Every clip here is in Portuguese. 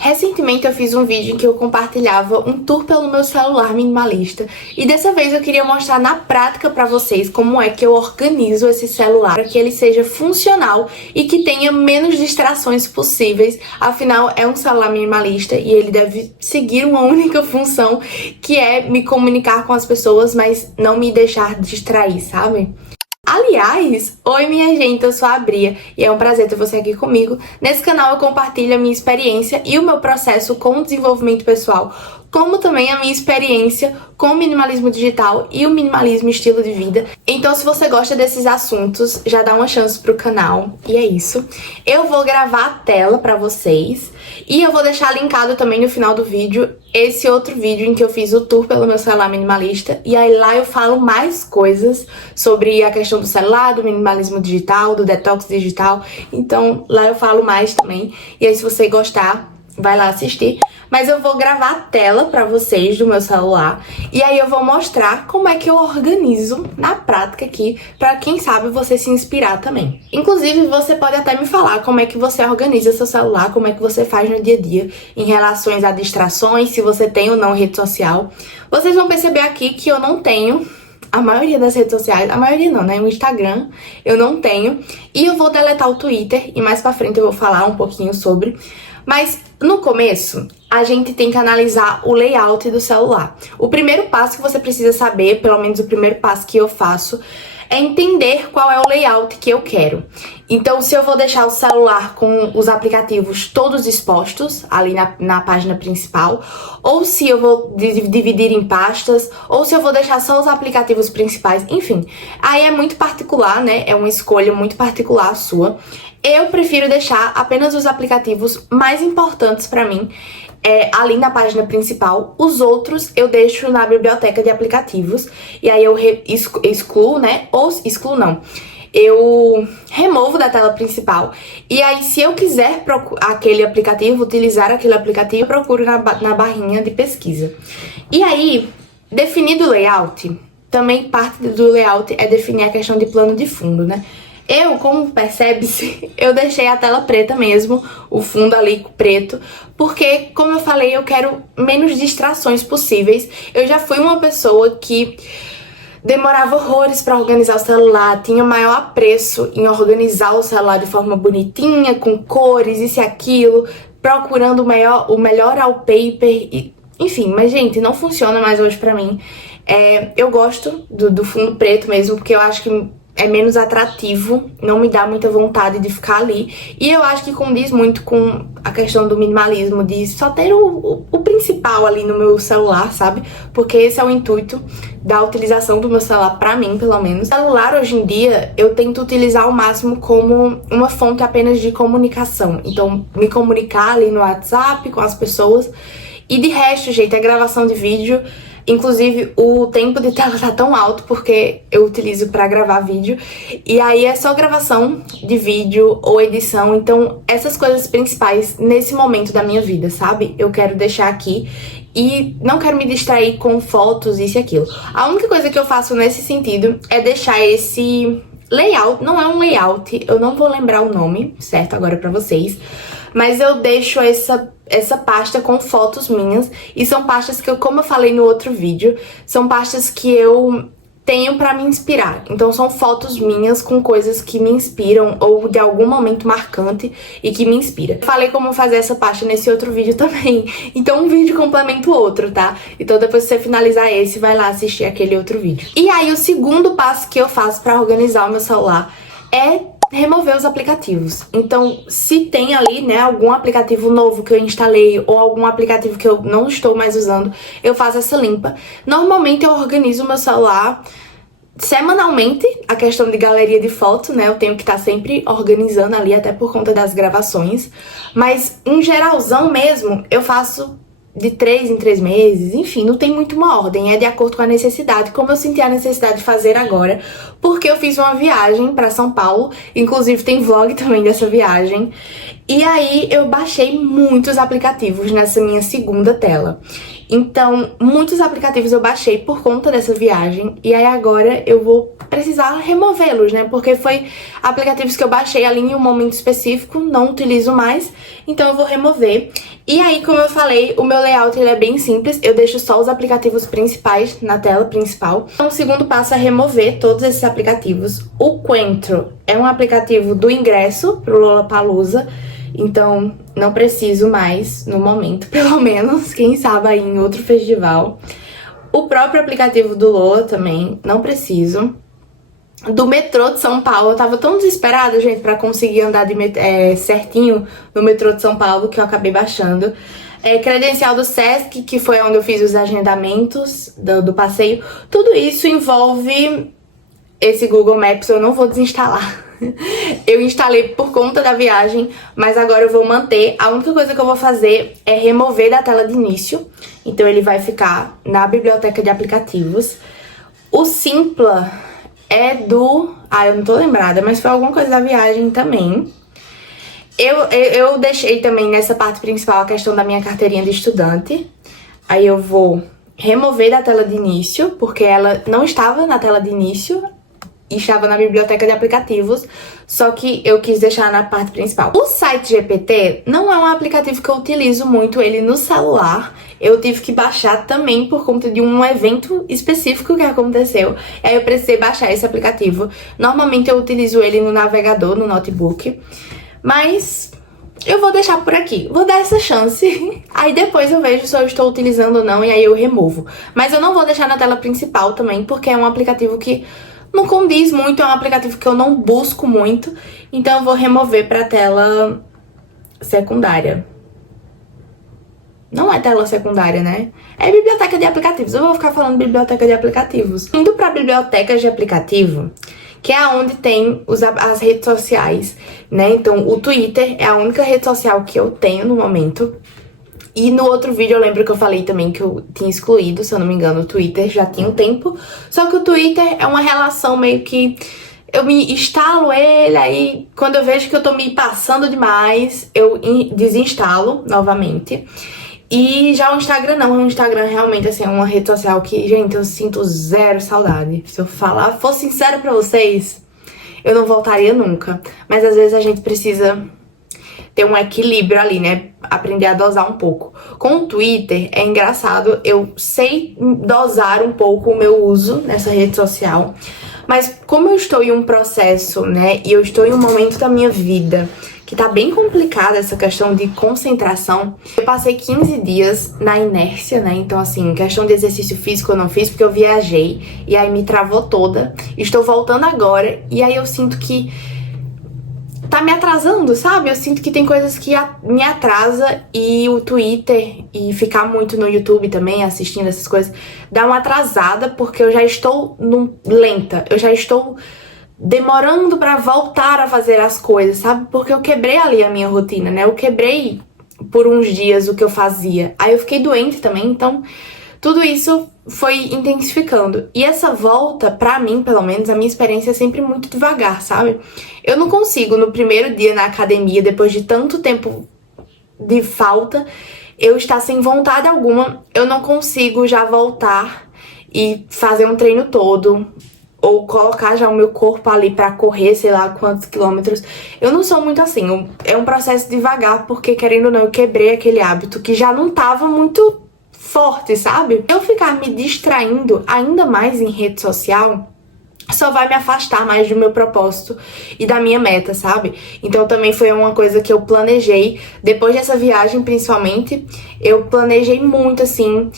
Recentemente eu fiz um vídeo em que eu compartilhava um tour pelo meu celular minimalista e dessa vez eu queria mostrar na prática pra vocês como é que eu organizo esse celular para que ele seja funcional e que tenha menos distrações possíveis. Afinal, é um celular minimalista e ele deve seguir uma única função, que é me comunicar com as pessoas, mas não me deixar distrair, sabe? Aliás, oi minha gente, eu sou a Bria e é um prazer ter você aqui comigo. Nesse canal eu compartilho a minha experiência e o meu processo com o desenvolvimento pessoal, como também a minha experiência com o minimalismo digital e o minimalismo estilo de vida. Então se você gosta desses assuntos, já dá uma chance pro canal. E é isso. Eu vou gravar a tela pra vocês e eu vou deixar linkado também no final do vídeo esse outro vídeo em que eu fiz o tour pelo meu celular minimalista. E aí lá eu falo mais coisas sobre a questão do celular, do minimalismo digital, do detox digital. Então lá eu falo mais também. E aí se você gostar, vai lá assistir. Mas eu vou gravar a tela pra vocês do meu celular e aí eu vou mostrar como é que eu organizo na prática aqui, pra quem sabe você se inspirar também. Inclusive, você pode até me falar como é que você organiza seu celular, como é que você faz no dia a dia em relação a distrações, se você tem ou não rede social. Vocês vão perceber aqui que eu não tenho a maioria das redes sociais, a maioria não, né? O Instagram eu não tenho e eu vou deletar o Twitter e mais pra frente eu vou falar um pouquinho sobre. Mas no começo, a gente tem que analisar o layout do celular. O primeiro passo que você precisa saber, pelo menos o primeiro passo que eu faço, é entender qual é o layout que eu quero. Então, se eu vou deixar o celular com os aplicativos todos expostos ali na página principal, ou se eu vou dividir em pastas, ou se eu vou deixar só os aplicativos principais, enfim. Aí é muito particular, né? É uma escolha muito particular sua. Eu prefiro deixar apenas os aplicativos mais importantes pra mim ali na página principal. Os outros eu deixo na biblioteca de aplicativos. E aí eu excluo, né? Ou excluo não. Eu removo da tela principal. E aí, se eu quiser aquele aplicativo, utilizar aquele aplicativo, eu procuro na barrinha de pesquisa. E aí, definido o layout, também parte do layout é definir a questão de plano de fundo, né? Eu, como percebe-se, eu deixei a tela preta mesmo, o fundo ali preto, porque, como eu falei, eu quero menos distrações possíveis. Eu já fui uma pessoa que demorava horrores para organizar o celular, tinha maior apreço em organizar o celular de forma bonitinha, com cores, isso e aquilo, procurando o melhor wallpaper, enfim, mas gente, não funciona mais hoje pra mim. Eu gosto do fundo preto mesmo, porque eu acho que é menos atrativo, não me dá muita vontade de ficar ali. E eu acho que condiz muito com a questão do minimalismo, de só ter o principal ali no meu celular, sabe? Porque esse é o intuito da utilização do meu celular, pra mim, pelo menos. O celular, hoje em dia, eu tento utilizar ao máximo como uma fonte apenas de comunicação. Então, me comunicar ali no WhatsApp com as pessoas. E de resto, gente, a gravação de vídeo. Inclusive, o tempo de tela tá tão alto porque eu utilizo pra gravar vídeo. E aí é só gravação de vídeo ou edição. Então, essas coisas principais nesse momento da minha vida, sabe? Eu quero deixar aqui e não quero me distrair com fotos, isso e aquilo. A única coisa que eu faço nesse sentido é deixar esse layout. Não é um layout, eu não vou lembrar o nome, certo? Agora pra vocês. Mas eu deixo essa pasta com fotos minhas. E são pastas que, como eu falei no outro vídeo, são pastas que eu tenho pra me inspirar. Então são fotos minhas com coisas que me inspiram ou de algum momento marcante e que me inspira. Eu falei como fazer essa pasta nesse outro vídeo também. Então um vídeo complementa o outro, tá? Então depois que você finalizar esse, vai lá assistir aquele outro vídeo. E aí o segundo passo que eu faço pra organizar o meu celular é remover os aplicativos. Então, se tem ali, né, algum aplicativo novo que eu instalei ou algum aplicativo que eu não estou mais usando, eu faço essa limpa. Normalmente eu organizo o meu celular semanalmente, a questão de galeria de foto, né, eu tenho que estar sempre organizando ali, até por conta das gravações. Mas, em geralzão mesmo, eu faço de 3 em 3 meses, enfim, não tem muito uma ordem, é de acordo com a necessidade, como eu senti a necessidade de fazer agora, porque eu fiz uma viagem pra São Paulo, inclusive tem vlog também dessa viagem, E aí eu baixei muitos aplicativos nessa minha segunda tela. Então, muitos aplicativos eu baixei por conta dessa viagem. E aí agora eu vou precisar removê-los, né? Porque foi aplicativos que eu baixei ali em um momento específico, não utilizo mais. Então eu vou remover. E aí, como eu falei, o meu layout ele é bem simples. Eu deixo só os aplicativos principais na tela principal. Então o segundo passo é remover todos esses aplicativos. O Coentro é um aplicativo do ingresso pro Lollapalooza. Então, não preciso mais, no momento, pelo menos, quem sabe aí em outro festival. O próprio aplicativo do Lola também, não preciso. Do metrô de São Paulo, eu tava tão desesperada, gente, pra conseguir andar certinho no metrô de São Paulo, que eu acabei baixando. Credencial do Sesc, que foi onde eu fiz os agendamentos do passeio. Tudo isso envolve esse Google Maps, eu não vou desinstalar. Eu instalei por conta da viagem, mas agora eu vou manter. A única coisa que eu vou fazer é remover da tela de início. Então ele vai ficar na biblioteca de aplicativos. O Simpla é do... eu não tô lembrada, mas foi alguma coisa da viagem também. Eu deixei também nessa parte principal a questão da minha carteirinha de estudante. Aí eu vou remover da tela de início, porque ela não estava na tela de início. E estava na biblioteca de aplicativos, só que eu quis deixar na parte principal. O SiteGPT não é um aplicativo que eu utilizo muito ele no celular. Eu tive que baixar também por conta de um evento específico que aconteceu. Aí eu precisei baixar esse aplicativo. Normalmente eu utilizo ele no navegador, no notebook. Mas eu vou deixar por aqui. Vou dar essa chance. Aí depois eu vejo se eu estou utilizando ou não e aí eu removo. Mas eu não vou deixar na tela principal também, porque é um aplicativo que não condiz muito, é um aplicativo que eu não busco muito, então eu vou remover para tela secundária. Não é tela secundária, né? É biblioteca de aplicativos. Eu vou ficar falando biblioteca de aplicativos. Indo para bibliotecas de aplicativo, que é onde tem as redes sociais, né? Então, o Twitter é a única rede social que eu tenho no momento. E no outro vídeo eu lembro que eu falei também que eu tinha excluído, se eu não me engano, o Twitter já tinha um tempo. Só que o Twitter é uma relação meio que eu me instalo ele, aí quando eu vejo que eu tô me passando demais, eu desinstalo novamente. E já o Instagram não, o Instagram realmente assim, é uma rede social que, gente, eu sinto zero saudade. Se eu falar, for sincera pra vocês, eu não voltaria nunca. Mas às vezes a gente precisa ter um equilíbrio ali, né? Aprender a dosar um pouco. Com o Twitter, é engraçado, eu sei dosar um pouco o meu uso nessa rede social, mas como eu estou em um processo, né, e eu estou em um momento da minha vida que tá bem complicada essa questão de concentração, eu passei 15 dias na inércia, né, então assim, questão de exercício físico eu não fiz porque eu viajei, e aí me travou toda, estou voltando agora, e aí eu sinto que tá me atrasando, sabe? Eu sinto que tem coisas que me atrasa e o Twitter e ficar muito no YouTube também assistindo essas coisas dá uma atrasada porque eu já estou lenta, eu já estou demorando pra voltar a fazer as coisas, sabe? Porque eu quebrei ali a minha rotina, né? Eu quebrei por uns dias o que eu fazia. Aí eu fiquei doente também, então tudo isso foi intensificando. E essa volta, pra mim, pelo menos, a minha experiência é sempre muito devagar, sabe? Eu não consigo, no primeiro dia na academia, depois de tanto tempo de falta, eu estar sem vontade alguma, eu não consigo já voltar e fazer um treino todo, ou colocar já o meu corpo ali pra correr, sei lá quantos quilômetros. Eu não sou muito assim, é um processo devagar, porque querendo ou não, eu quebrei aquele hábito que já não tava muito forte, sabe? Eu ficar me distraindo ainda mais em rede social só vai me afastar mais do meu propósito e da minha meta, sabe? Então também foi uma coisa que eu planejei, depois dessa viagem principalmente, eu planejei muito assim,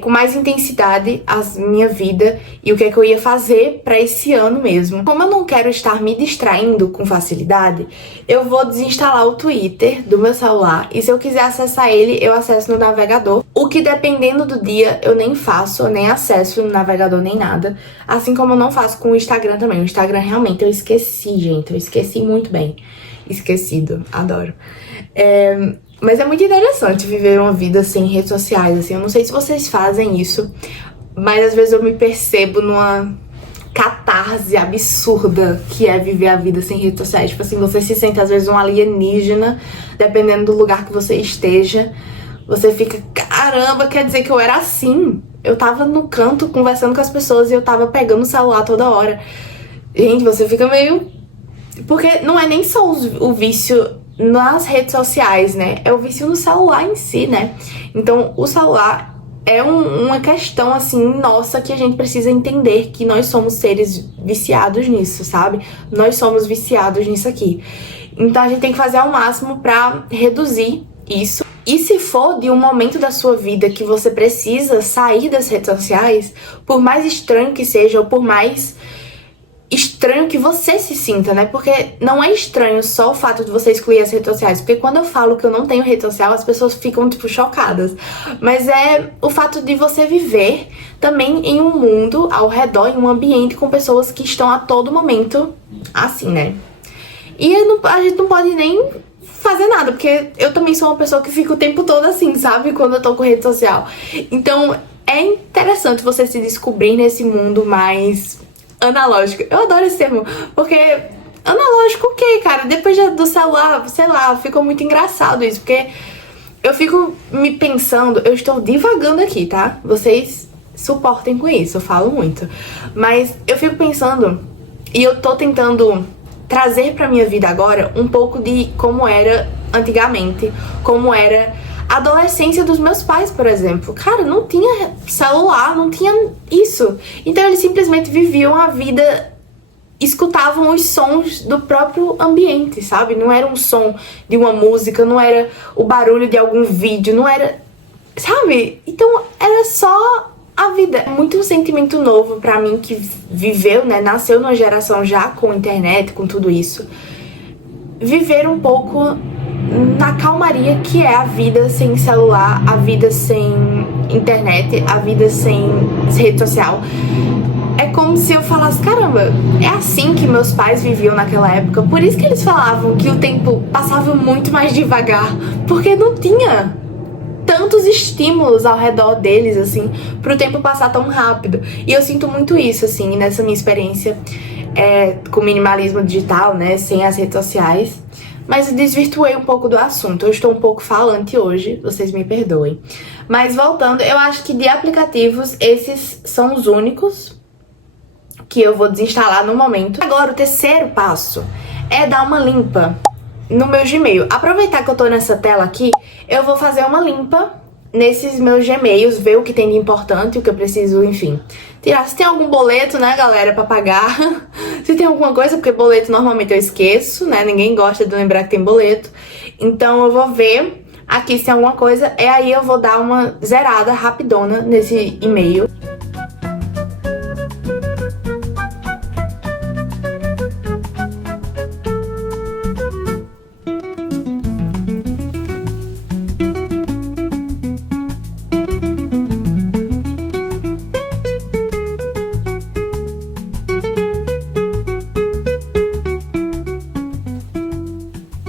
com mais intensidade a minha vida e o que é que eu ia fazer pra esse ano mesmo. Como eu não quero estar me distraindo com facilidade, eu vou desinstalar o Twitter do meu celular e se eu quiser acessar ele, eu acesso no navegador. O que dependendo do dia eu nem faço, eu nem acesso no navegador nem nada, assim como eu não faço com o Instagram também. O Instagram realmente eu esqueci, gente, eu esqueci muito bem. Esquecido, adoro. Mas é muito interessante viver uma vida sem redes sociais, assim. Eu não sei se vocês fazem isso, mas às vezes eu me percebo numa catarse catarse absurda que é viver a vida sem redes sociais. Tipo assim, você se sente às vezes um alienígena, dependendo do lugar que você esteja. Você fica, caramba, quer dizer que eu era assim. Eu tava no canto conversando com as pessoas e eu tava pegando o celular toda hora. Gente, você fica meio... Porque não é nem só o vício nas redes sociais, né? É o vício no celular em si, né? Então, o celular é uma questão, assim, nossa, que a gente precisa entender que nós somos seres viciados nisso, sabe? Nós somos viciados nisso aqui. Então, a gente tem que fazer ao máximo pra reduzir isso. E se for de um momento da sua vida que você precisa sair das redes sociais, por mais estranho que seja, ou por mais estranho que você se sinta, né? Porque não é estranho só o fato de você excluir as redes sociais. Porque quando eu falo que eu não tenho rede social, as pessoas ficam, tipo, chocadas. Mas é o fato de você viver também em um mundo ao redor, em um ambiente com pessoas que estão a todo momento assim, né? E a gente não pode nem fazer nada, porque eu também sou uma pessoa que fica o tempo todo assim, sabe? Quando eu tô com rede social. Então, é interessante você se descobrir nesse mundo mais analógico. Eu adoro esse termo, porque analógico o quê, cara? Depois do celular, sei lá, ficou muito engraçado isso, porque eu fico me pensando, eu estou divagando aqui, tá? Vocês suportem com isso, eu falo muito. Mas eu fico pensando, e eu tô tentando trazer pra minha vida agora um pouco de como era antigamente, como era a adolescência dos meus pais, por exemplo. Cara, não tinha celular, não tinha isso. Então eles simplesmente viviam a vida, escutavam os sons do próprio ambiente, sabe? Não era um som de uma música, não era o barulho de algum vídeo, não era... Sabe? Então era só a vida. É muito um sentimento novo pra mim que viveu, né? Nasceu numa geração já com internet, com tudo isso. Viver um pouco na calmaria que é a vida sem celular, a vida sem internet, a vida sem rede social. É como se eu falasse, caramba, é assim que meus pais viviam naquela época. Por isso que eles falavam que o tempo passava muito mais devagar, porque não tinha tantos estímulos ao redor deles, assim, pro tempo passar tão rápido. E eu sinto muito isso, assim, nessa minha experiência com minimalismo digital, né, sem as redes sociais. Mas desvirtuei um pouco do assunto, eu estou um pouco falante hoje, vocês me perdoem. Mas voltando, eu acho que de aplicativos, esses são os únicos que eu vou desinstalar no momento. Agora, o terceiro passo é dar uma limpa no meu Gmail. Aproveitar que eu tô nessa tela aqui, eu vou fazer uma limpa nesses meus Gmails, ver o que tem de importante, o que eu preciso, enfim, tirar. Se tem algum boleto, né, galera, pra pagar. Se tem alguma coisa, porque boleto normalmente eu esqueço, né, ninguém gosta de lembrar que tem boleto. Então eu vou ver aqui se tem alguma coisa, e aí eu vou dar uma zerada rapidona nesse e-mail.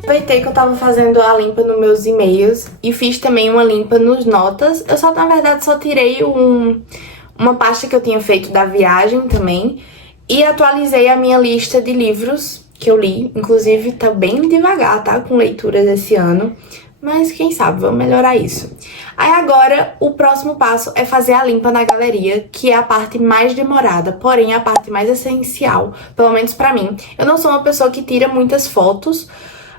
Aproveitei que eu tava fazendo a limpa nos meus e-mails e fiz também uma limpa nos notas. Eu só, na verdade, só tirei uma pasta que eu tinha feito da viagem também e atualizei a minha lista de livros que eu li. Inclusive, tá bem devagar, tá? Com leituras esse ano. Mas quem sabe, vamos melhorar isso. Aí agora, o próximo passo é fazer a limpa na galeria, que é a parte mais demorada, porém a parte mais essencial, pelo menos pra mim. Eu não sou uma pessoa que tira muitas fotos,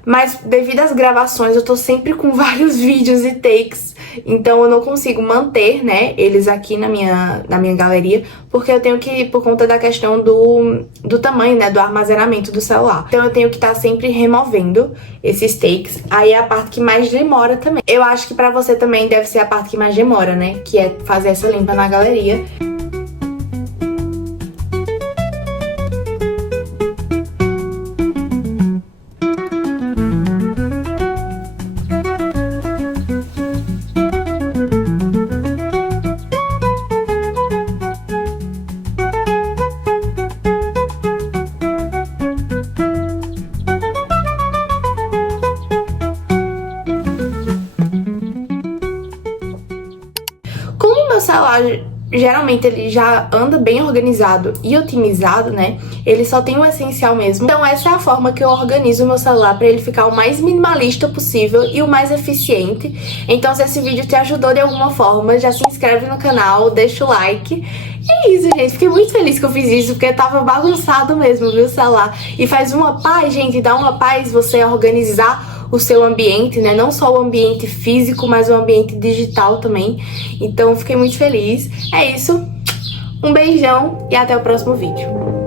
mas devido às gravações eu tô sempre com vários vídeos e takes, então eu não consigo manter, né, eles aqui na minha galeria, porque eu tenho que, por conta da questão do tamanho, né, do armazenamento do celular. Então eu tenho que estar sempre removendo esses takes, aí é a parte que mais demora também. Eu acho que pra você também deve ser a parte que mais demora, né, que é fazer essa limpa na galeria. Como meu celular geralmente ele já anda bem organizado e otimizado, né? Ele só tem o essencial mesmo. Então essa é a forma que eu organizo o meu celular para ele ficar o mais minimalista possível e o mais eficiente. Então se esse vídeo te ajudou de alguma forma, já se inscreve no canal, deixa o like. E é isso, gente. Fiquei muito feliz que eu fiz isso, porque tava bagunçado mesmo, viu, o celular. E faz uma paz, gente, dá uma paz você organizar o seu ambiente, né? Não só o ambiente físico, mas o ambiente digital também. Então, fiquei muito feliz. É isso. Um beijão e até o próximo vídeo.